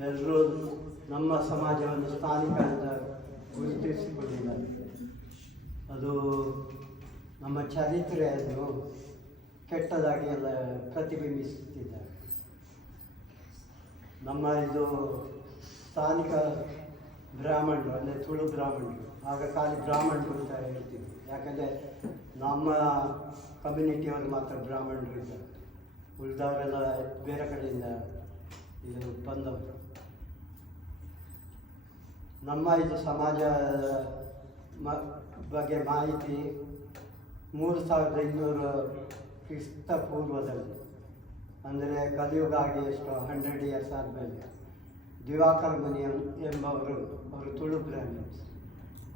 ಎಲ್ಲರೂ ನಮ್ಮ ಸಮಾಜವನ್ನು ಸ್ಥಾನಿಕ ಅಂತ ಗುರುತಿಸಿಕೊಂಡಿದ್ದಾರೆ. ಅದು ನಮ್ಮ ಚರಿತ್ರೆಯನ್ನು ಕೆಟ್ಟದಾಗಿ ಎಲ್ಲ ಪ್ರತಿಬಿಂಬಿಸುತ್ತಿದ್ದಾರೆ. ನಮ್ಮ ಇದು ಸ್ಥಾನಿಕ ಬ್ರಾಹ್ಮಣರು ಅಂದರೆ ತುಳು ಬ್ರಾಹ್ಮಣರು, ಆಗ ಖಾಲಿ ಬ್ರಾಹ್ಮಣರು ಅಂತ ಹೇಳ್ತೀವಿ. ಯಾಕಂದರೆ ನಮ್ಮ ಕಮ್ಯುನಿಟಿಯವರು ಮಾತ್ರ ಬ್ರಾಹ್ಮಣರು ಇದ್ದಾರೆ, ಉಳಿದವರೆಲ್ಲ ಬೇರೆ ಕಡೆಯಿಂದ ಇದು ಬಂದವರು. ನಮ್ಮ ಇದು ಸಮಾಜ ಬಗ್ಗೆ ಮಾಹಿತಿ 3200 ಕ್ರಿಸ್ತ ಪೂರ್ವದಲ್ಲಿ, ಅಂದರೆ ಕಲಿಯುಗ ಆಗಿ ಎಷ್ಟು 100 ಇಯರ್ಸ್ ಆದಮೇಲೆ ದಿವಾಕರ ಮುನಿ ಎಂಬವರು, ಅವರು ತುಳು ಬ್ರಾಹ್ಮಿನ್ಸ್.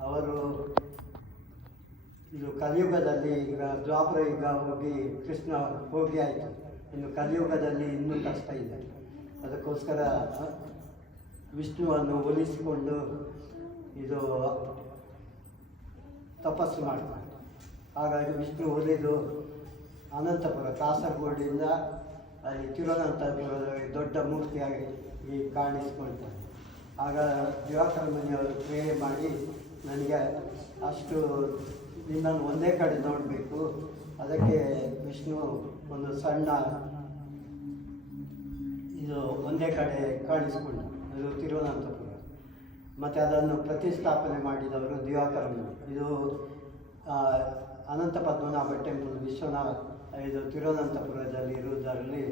ಅವರು ಇದು ಕಲಿಯುಗದಲ್ಲಿ, ಈಗ ದ್ವಾಪರ ಯುಗ ಹೋಗಿ ಕೃಷ್ಣ ಹೋಗಿ ಆಯಿತು, ಇನ್ನು ಕಲಿಯುಗದಲ್ಲಿ ಇನ್ನೂ ಕಷ್ಟ ಇದೆ. ಅದಕ್ಕೋಸ್ಕರ ವಿಷ್ಣುವನ್ನು ಹೋಲಿಸಿಕೊಂಡು ಇದು ತಪಸ್ಸು ಮಾಡ್ತಾರೆ. ಹಾಗಾಗಿ ವಿಷ್ಣು ಒಲಿದು ಅನಂತಪುರ, ಕಾಸರಗೋಡಿಂದ ಅಲ್ಲಿ ತಿರುವನಂತಪುರದಲ್ಲಿ ದೊಡ್ಡ ಮೂರ್ತಿಯಾಗಿ ಈ ಕಾಣಿಸ್ಕೊಳ್ತಾರೆ. ಆಗ ದಿವಾಕರ ಮುನಿಯವರು ಪ್ರೇಯರ್ ಮಾಡಿ, ನನಗೆ ಅಷ್ಟು ನಿನ್ನನ್ನು ಒಂದೇ ಕಡೆ ನೋಡಬೇಕು, ಅದಕ್ಕೆ ವಿಷ್ಣು ಒಂದು ಸಣ್ಣ ಇದು ಒಂದೇ ಕಡೆ ಕಾಣಿಸ್ಕೊಂಡ, ಅದು ತಿರುವನಂತಪುರ. ಮತ್ತು ಅದನ್ನು ಪ್ರತಿಷ್ಠಾಪನೆ ಮಾಡಿದವರು ದಿವಾಕರ ಮುನಿ. ಇದು ಅನಂತ ಪದ್ಮನಾಭ ಟೆಂಪಲ್ ವಿಶ್ವನಾಥ ಇದು ತಿರುವನಂತಪುರದಲ್ಲಿ ಇರುವುದರಲ್ಲಿ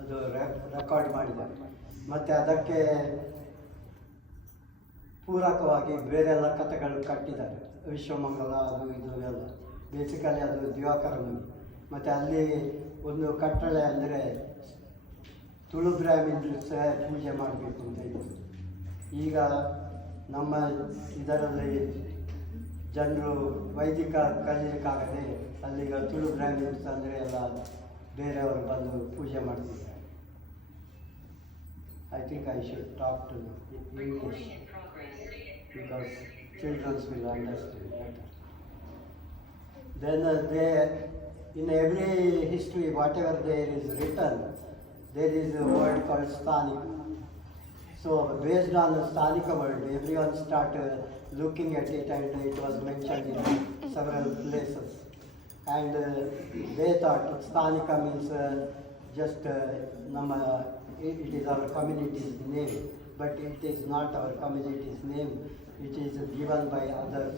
ಅದು ರೆಕಾರ್ಡ್ ಮಾಡಿದ್ದಾರೆ. ಮತ್ತು ಅದಕ್ಕೆ ಪೂರಕವಾಗಿ ಬೇರೆಲ್ಲ ಕಥೆಗಳು ಕಟ್ಟಿದ್ದಾರೆ, ವಿಶ್ವಮಂಗಲ ಅದು ಇದು ಎಲ್ಲ. ಬೇಸಿಕಲಿ ಅದು ದಿವಾಕರ ಮುನಿ. ಮತ್ತು ಅಲ್ಲಿ ಒಂದು ಕಟ್ಟಳೆ ಅಂದರೆ ತುಳು ಬ್ರಾಹ್ಮಿನ್ರು ಸಹ ಪೂಜೆ ಮಾಡಬೇಕು ಅಂತ ಇದೆ. ಈಗ ನಮ್ಮ ಇದರಲ್ಲಿ ಜನರು ವೈದಿಕ ಕಲೀಲಿಕ್ಕಾಗದೆ ಅಲ್ಲಿಗ ತುಳು ಬ್ರಾಹ್ಮಿನ್ಸ್ ಅಂದರೆ ಎಲ್ಲ ಬೇರೆಯವರು ಬಂದು ಪೂಜೆ ಮಾಡ್ತಿದ್ದಾರೆ. I think I should talk to English because children will understand better. Then in every history, whatever there is written, there is a word called Sthanika. So based on the Sthanika word, everyone started looking at it, and it was mentioned in several places. And they thought Sthanika means just it is our community's name, but it is not our community's name. It is given by others.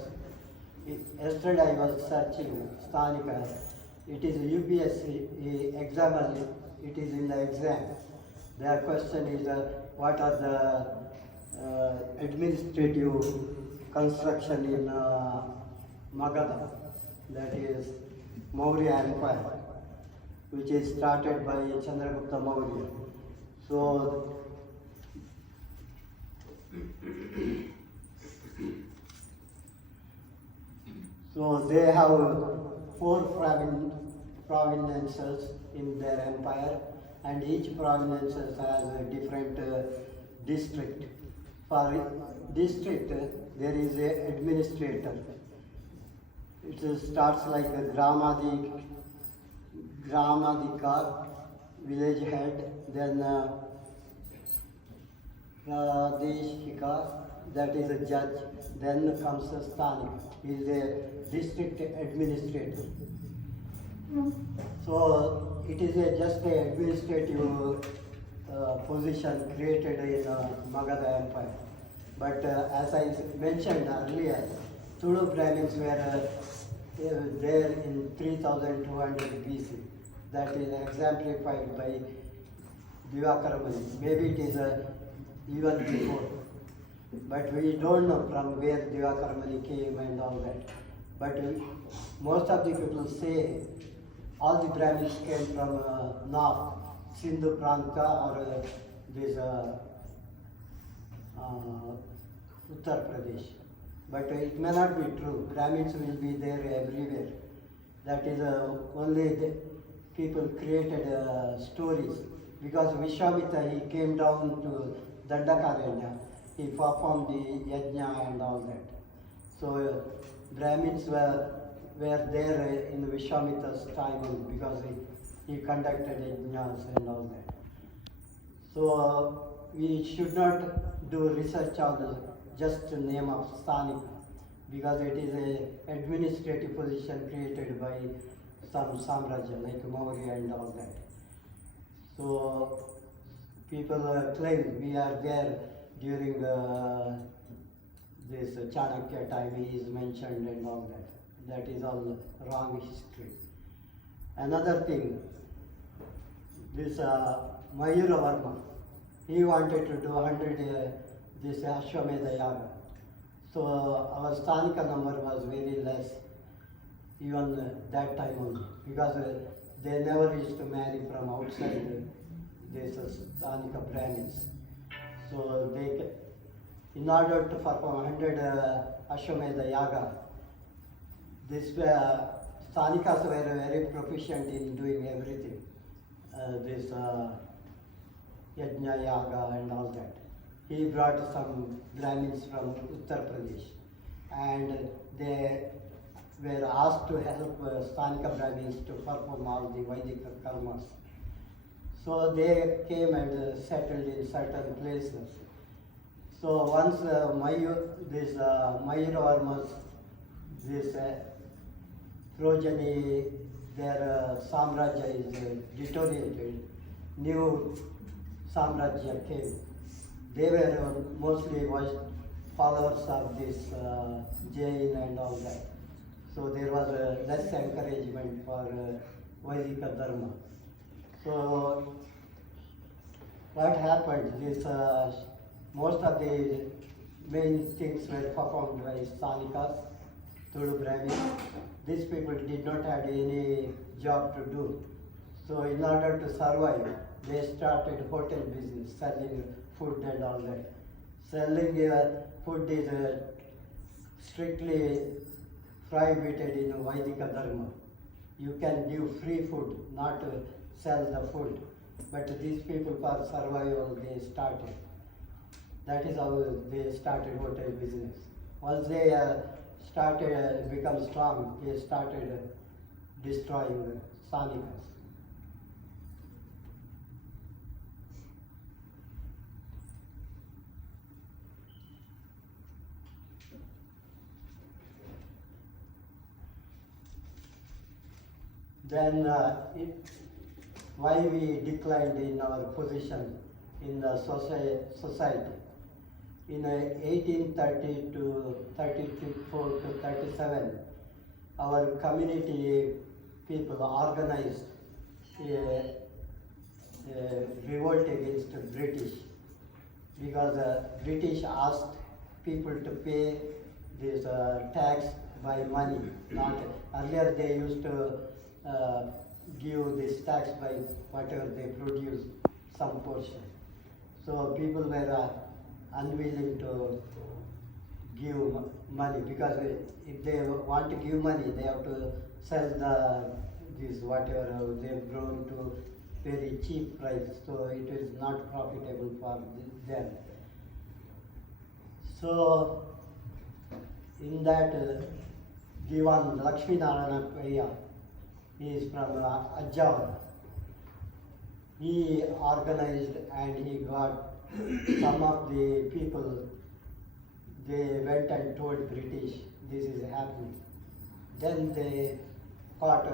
Yesterday I was searching Sthanika. It is UPSC exam. It is in the exam. Their question is what are the administrative construction in Magadha, that is Maurya Empire, which is started by Chandragupta Maurya. So they have 4 provinces in their empire, and each province has a different district. For district, there is a administrator. It starts like a Gramadika, village head, then Pradeshika, that is a judge, then comes a Sthanik, he is a district administrator. So it is just an administrative position created in Magadha Empire. But as I mentioned earlier, Tulu Brahmins were there in 3200 BC. That is exemplified by Divakara Muni. Maybe it is even before. But we don't know from where Divakara Muni came and all that. But most of the people say all the Brahmins came from north, Sindhu Pranta or this Uttar Pradesh. But it may not be true. Brahmins will be there everywhere. That is only the people created stories. Because Vishwamitra, he came down to Dandakaranya. He performed the yajna and all that. So Brahmins were there in Vishwamitra's time because he conducted yajnas and all that. So So we should not do research on just the name of Sthanika, because it is a administrative position created by some samrajya like Maurya and all that. So people claim we are there during this Chanakya time he is mentioned and all that. That is all wrong history. Another thing, this Mayura Varma, he wanted to do 100 this Ashwamedha Yaga. So our Sthanika number was very less, even that time only, because they never used to marry from outside this Sthanika Brahmins. So they, in order to perform 100 Ashwamedha Yaga, this Sthanikas were very proficient in doing everything. This Yajna Yaga and all that. He brought some Brahmins from Uttar Pradesh, and they were asked to help Sthanika Brahmins to perform all the Vedic karmas. So they came and settled in certain places. So once Mayura Varma's this progeny, their samrajya is deteriorated, new samrajya came. They were mostly followers of this Jain and all that. So there was less encouragement for Vaidika Dharma. So what happened? This most of the main things were performed by Sthanikas, Tulu Brahmins. These people did not have any job to do. So in order to survive, they started hotel business, selling food and all that. Selling food is strictly prohibited in Vaidika Dharma. You can give free food, not sell the food. But these people, for survival, they started. That is how they started hotel business. Once they started become strong, they started destroying Sthanikas. Then why we declined in our position in the society. In 1830 to 34 to 37, our community people organized a revolt against the British, because the British asked people to pay this tax by money. Not earlier they used to give this tax by whatever they produce, some portion. So people were unwilling to give money, because if they want to give money, they have to sell this whatever they've grown to very cheap price. So it is not profitable for them. So in that Diwan Lakshmi Narayana Paiya, he is from Ajjavar. He organized and he got some of the people, they went and told British this is happening. Then they caught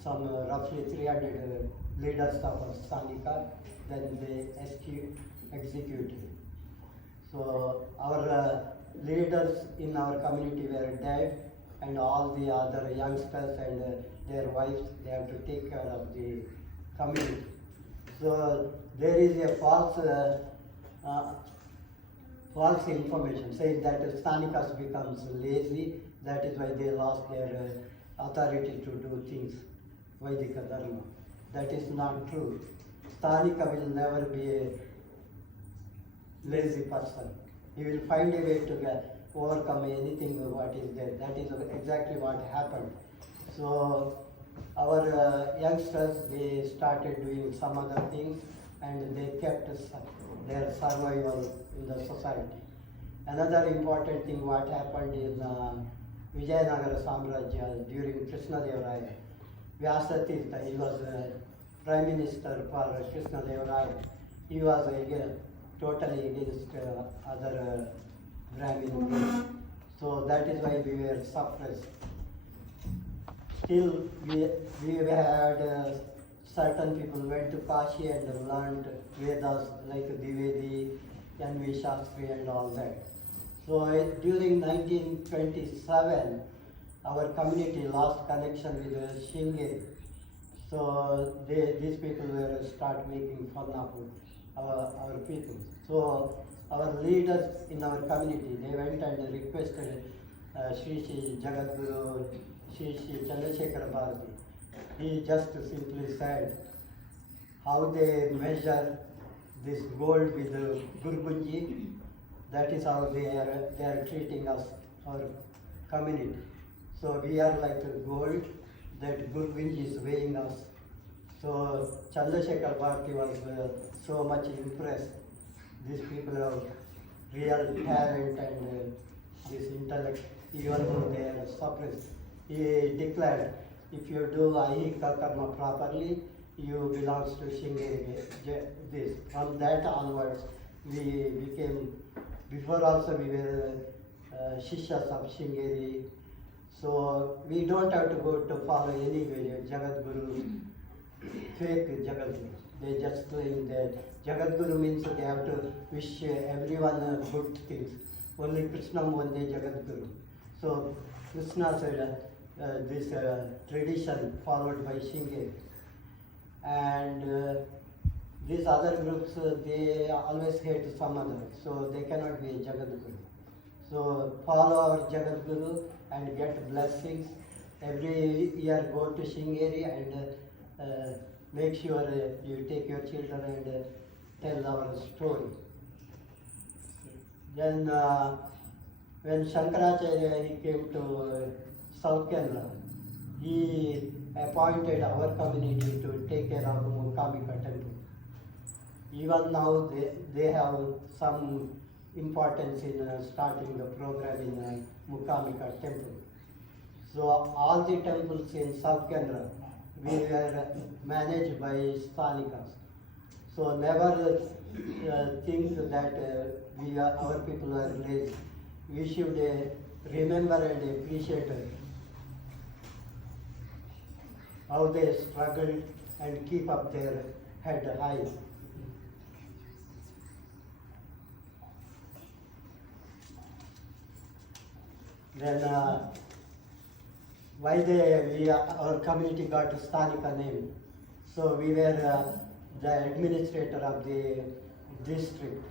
some roughly 300 leaders of Sthanika, then they executed. So our leaders in our community were dead, and all the other youngsters and their wives, they have to take care of the community. So there is a false information saying that Sthanikas becomes lazy, that is why they lost their authority to do things, Vaidika Dharma. That is not true. Sthanika will never be a lazy person. He will find a way to overcome anything what is there. That is exactly what happened. So our youngsters, they started doing some other things, and they kept their survival in the society. Another important thing what happened in Vijayanagara Samrajya during Krishnadeva, Vyasatirtha, he was Prime Minister for Krishnadeva. he was totally against other Brahmin groups. So that is why we were suppressed. Still, we had certain people went to Kashi and learned Vedas like Divedi, N.V. Shastri and all that. So during 1927, our community lost connection with Shingeri. So these people were start making fun of our people. So our leaders in our community, they went and requested Sri Sri Jagadguru, Sri Sri Chandrasekhara Bharati. He just simply said how they measure this gold with Gurgunji. That is how they are treating us, our community. So we are like gold that Gurgunji is weighing us. So Chandrasekhara Bharati was so much impressed. These people have real talent and this intellect, even though they are suppressed. He declared, if you do Ahika Karma properly, you belongs to Shingeri. This. From that onwards, we became, before also we were Shishyas of Shingeri. So we don't have to go to follow any video, Jagadguru, fake Jagadguru. They just claim that Jagadguru means they have to wish everyone good things. Only Krishna Vande Jagadguru. So Krishna said this tradition followed by Shingeri. And these other groups, they always hate some other, so they cannot be a Jagadguru. So follow our Jagadguru and get blessings. Every year go to Shingeri and make sure you take your children and tell our story. Then when Shankaracharya he came to South Kerala, he appointed our community to take care of Mukamika temple. Even now they have some importance in starting the program in Mukamika temple. So all the temples in South Kerala, we were managed by Sthanikas. So never think that our people are lazy. We should remember and appreciate how they struggled and keep up their head high. Then why our community got Sthanika name? So we were the administrator of the district.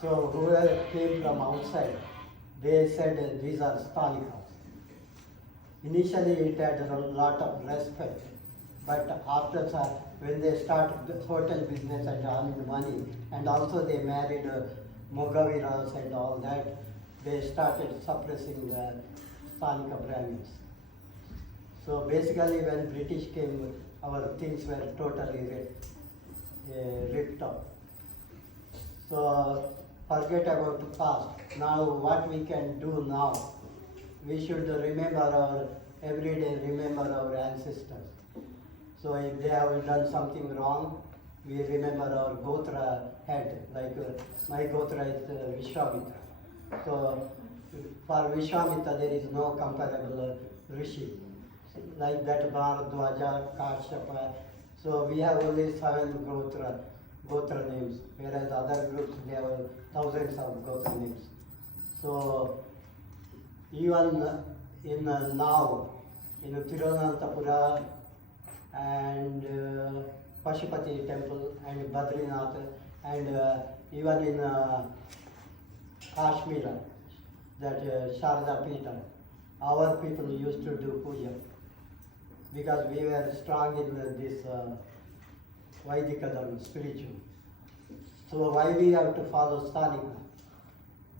So whoever came from outside, they said these are Sthanikas. Initially it had a lot of respect, but after when they started the hotel business and earning money, and also they married Mogaviras and all that, they started suppressing the Sthanika Brahmins. So basically when British came, our things were totally ripped up. So forget about the past. Now what we can do now, we should remember every day remember our ancestors. So if they have done something wrong, we remember our Gotra head, like my Gotra is Vishwamitra. So for Vishwamitra there is no comparable Rishi. Like that Bharadwaja, Kashyapa. So we have only 7 Gotra names, whereas other groups they have thousands of Gotra names. So even in now, in Tirunantapura and Pashupati temple and Badrinath and even in Kashmir, that Sharda Pita, our people used to do puja because we were strong in this Vaidika Dharma, spiritual. So why we have to follow Sthanika?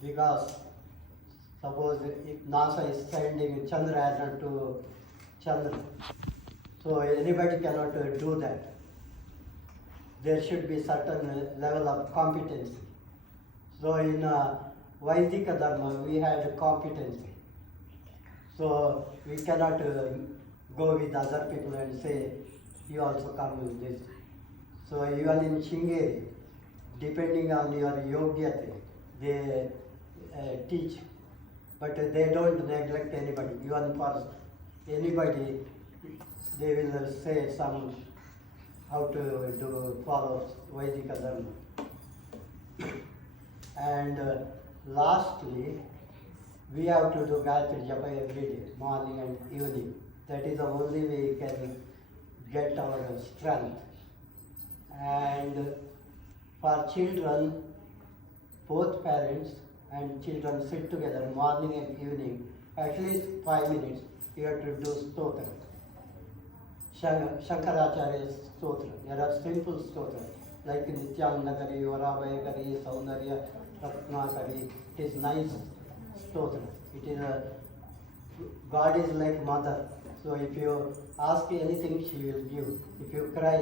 Because suppose if NASA is sending Chandrayaan to Chandra, so anybody cannot do that. There should be certain level of competency. So in Vaidika Dharma we had competency. So we cannot go with other people and say, you also come with this. So even in Shingeri, depending on your yogyate, they teach. But they don't neglect anybody. Even for anybody, they will say some how to do follow Vaidika Dharma. And lastly, we have to do Gayatri Japa every day, morning and evening. That is the only way we can get our strength. And for children, both parents and children sit together morning and evening, at least 5 minutes, you have to do stotra. Shankaracharya's stotra. There are simple stotra, like Nityanandakari, Varabhayakari, Saundarya, Ratnakari. It is nice stotra. It is God is like mother. So if you ask anything, she will give. If you cry,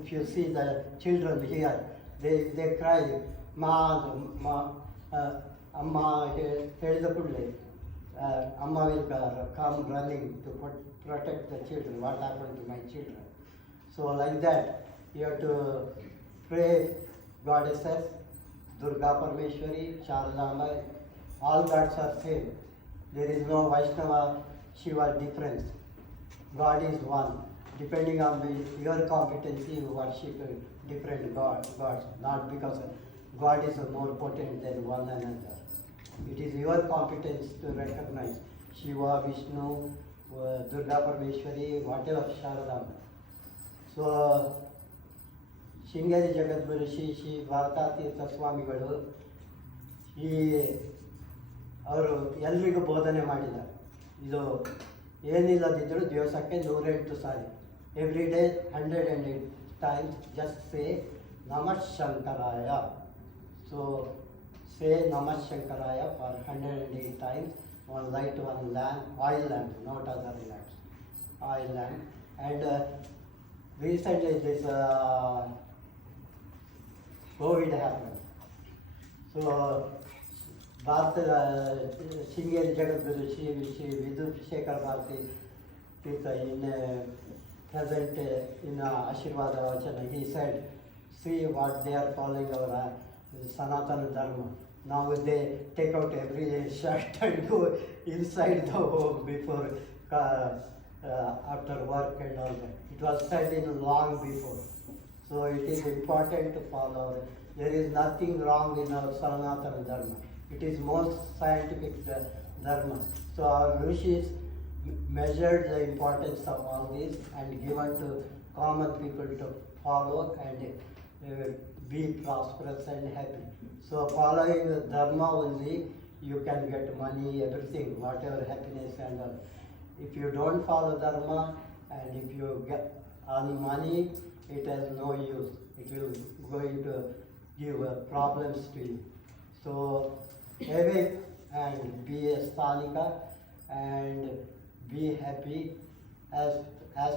if you see the children here, they cry, Amma ಹೇಳಿದ ಕೂಡಲೇ Amma will come running to protect the children. What happened to my children? So like that, you have to pray goddesses, Durga Parmeshwari, Sharadamba, all gods are same. There is no Vaishnava, Shiva difference. God is one. Depending on your competency, you worship different gods, not because God is more potent than one another. It is your competence to recognize Shiva, Vishnu, Durga Parmeshwari, whatever Sharadamba. So, Shingari Jagadguru Shri Bharatatirtha ಸ್ವಾಮಿಗಳು ಅವರು ಎಲ್ರಿಗೂ ಬೋಧನೆ ಮಾಡಿದ್ದಾರೆ. ಇದು ಏನಿಲ್ಲದಿದ್ದರೂ ದಿವಸಕ್ಕೆ 108 ಸಾರಿ, every day 108 times, just say Namah Shankaraya. So say Namah Shankaraya for 108 times, one light, one lamp, oil lamp, not other lamps, oil lamp. And recently this COVID happened. So ಭಾರತದ ಶೃಂಗೇರಿ ಜಗದ್ಗುರು ಶ್ರೀ ವಿಧು ಶೇಖರ್ ಭಾರತಿ ತೀರ್ಥ in present in Ashirvada Vachana, he said, see what they are following our Sanatana Dharma. Now they take out every shirt and go inside the home before, after work and all that. It was said in long before. So it is important to follow. There is nothing wrong in our Sanatana Dharma. It is most scientific dharma. So our rishis measured the importance of all this and given to common people to follow and be prosperous and happy. So following the dharma only, you can get money, everything, whatever happiness and all. If you don't follow dharma and if you get earn money, it has no use. It will going to give problems to you. So awake and be a sthanika and be happy as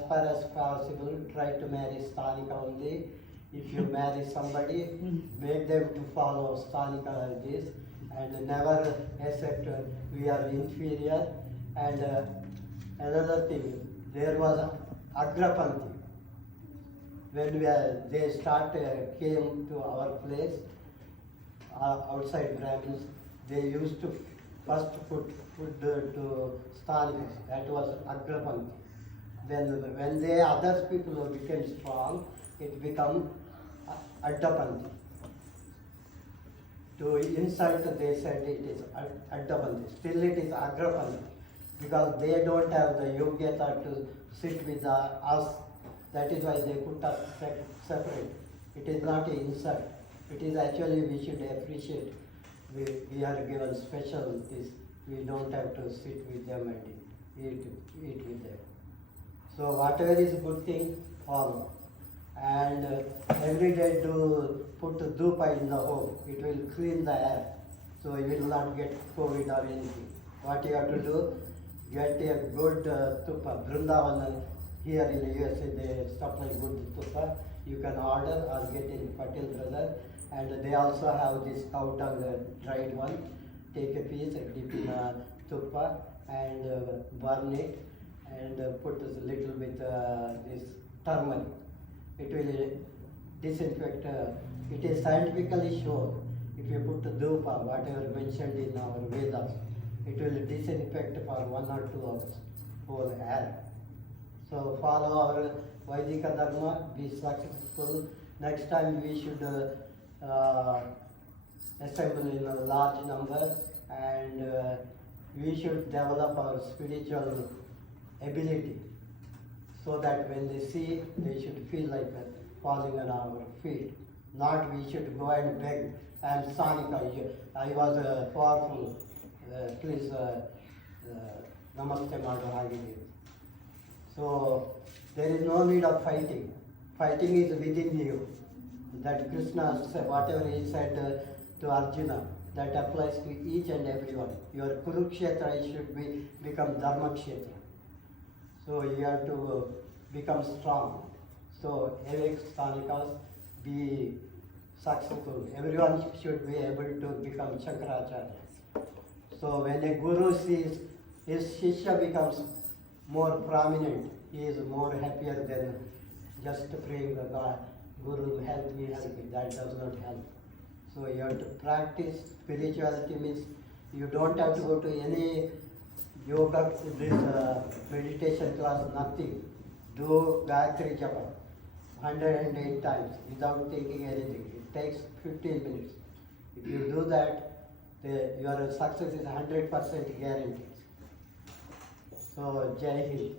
far as possible. Try to marry sthanika only. If you marry somebody, make them to follow sthanika like this and never accept we are inferior. And another thing, there was Agrapanthi. When they came to our place, outside Brahmins, they used to first put food to Stalikas. That was Agrapanthi. Then when other people became strong, it became Addapanthi. To insult, they said it is Addapanthi. Still it is Agrapanthi. Because they don't have the yogyata to sit with us. That is why they put us separate. It is not an insult. It is actually we should appreciate. We are given special this. We don't have to sit with them and eat with them. So whatever is good thing, follow. And every day put dhupa in the home. It will clean the air. So you will not get COVID or anything. What you have to do, get a good tupa. Vrindavan, here in the USA they supply good tupa. You can order or get in Patel Brother. And they also have this cow tongue dried one. Take a piece, dip in tuppa and burn it and put a little bit this turmeric. It will disinfect. It is scientifically shown. If you put dhupa, whatever mentioned in our Vedas, it will disinfect for 1 or 2 hours whole air. So follow our Vaidika Dharma, be successful. Next time we should assemble in a large number, and we should develop our spiritual ability so that when they see, they should feel like falling on our feet. Not we should go and beg, I am Sanika, I was powerful, please namaste madu hagide. So there is no need of fighting. Fighting is within you. That Krishna said, whatever he said to Arjuna, that applies to each and everyone. Your Kurukshetra should become Dharma Kshetra. So you have to become strong. So awake Stanikas, be successful. Everyone should be able to become Shankaracharya. So when a guru sees his shishya becomes more prominent, he is more happier than just praying the God, Guru help me, that does not help. So you have to practice spirituality means you don't have to go to any yoga, this meditation class, nothing. Do Gayatri Japa 108 times without thinking anything. It takes 15 minutes. If you do that, your success is 100% guaranteed. So Jai Hind.